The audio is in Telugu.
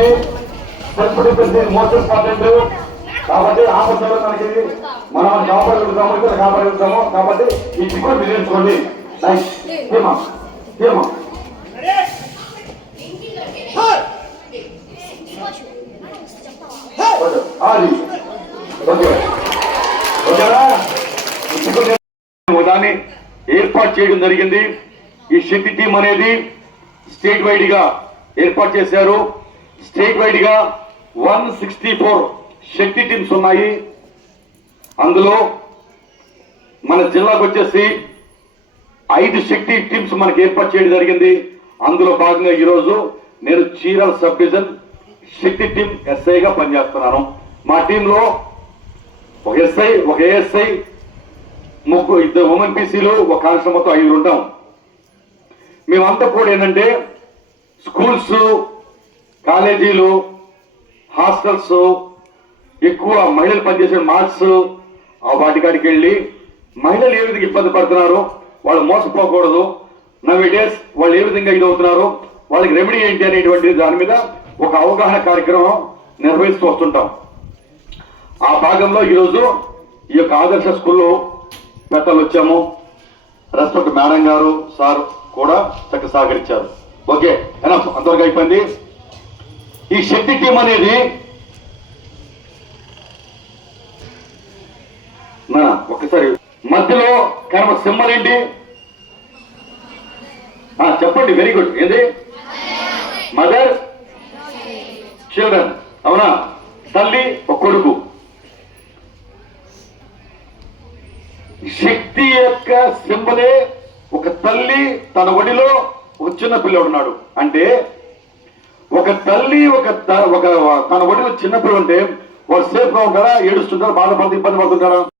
ఉంది. డిఫెన్స్ ఇస్ మోస్ట్ ఇంపార్టెంట్ కాబట్టి ఆ పద్ధతిలో మనకి మనం కాపాడగలుగుతాము ఇక్కడ కాపాడగలుగుతాము కాబట్టి ఈ చిక్కుడు విధించుకోండి ఏమా దాన్ని ఏర్పాటు చేయడం జరిగింది. ఈ శక్తి టీం అనేది స్టేట్ వైడ్గా ఏర్పాటు చేశారు. స్టేట్ వైడ్గా one sixty four Shakti teams ఉన్నాయి. అందులో మన జిల్లాకు వచ్చేసి ఐదు శక్తి టీమ్స్ మనకి ఏర్పాటు చేయడం జరిగింది. అందులో భాగంగా ఈరోజు నేను Chirala sub division Shakti team ఎస్ఐగా పనిచేస్తున్నాను. మా టీంలో ఒక ఎస్ఐ ఒక ఏఎస్ఐ ముగ్గురు ఇద్దరు ఉమెన్ పీసీలు ఒక కాన్స్టల్ మొత్తం ఐదు ఉంటాం. మేమంతా కూడా ఏంటంటే స్కూల్స్ కాలేజీలు హాస్టల్స్ ఎక్కువ మహిళలు పనిచేసే మాల్స్ వాటి కాడికి వెళ్ళి మహిళలు ఏ విధంగా ఇబ్బంది పడుతున్నారు వాళ్ళు మోసపోకూడదు. నవ్ డేస్ వాళ్ళు ఏ విధంగా ఇది అవుతున్నారు వాళ్ళకి రెమెడీ ఏంటి అనేటువంటి దాని మీద ఒక అవగాహన కార్యక్రమం నిర్వహిస్తూ వస్తుంటాం. ఆ భాగంలో ఈరోజు ఈ యొక్క ఆదర్శ స్కూల్లో పెద్దలు వచ్చాము. రెస్పెక్ట్ మేడం గారు సార్ కూడా చక్కగా సహకరించారు. ఓకే అంతవరకు అయిపోయింది. ఈ శక్తి టీం అనేది ఒకసారి మధ్యలో కర్మ సింబల్ ఏంటి ఆ, చెప్పండి వెరీ గుడ్ ఏంది? మదర్ చిల్డ్రన్ అవునా? తల్లి ఒక కొడుకు. శక్తి యొక్క సింబలే ఒక తల్లి తన ఒడిలో ఒక చిన్న పిల్లడున్నాడు అంటే ఒక తల్లి ఒక త- ఒక తన ఒడిలో చిన్న ఉంటే వాడు సేఫ్గా ఉంటారా ఏడుస్తుంటారా బాధపడుతూ ఇబ్బంది పడుతుంటారా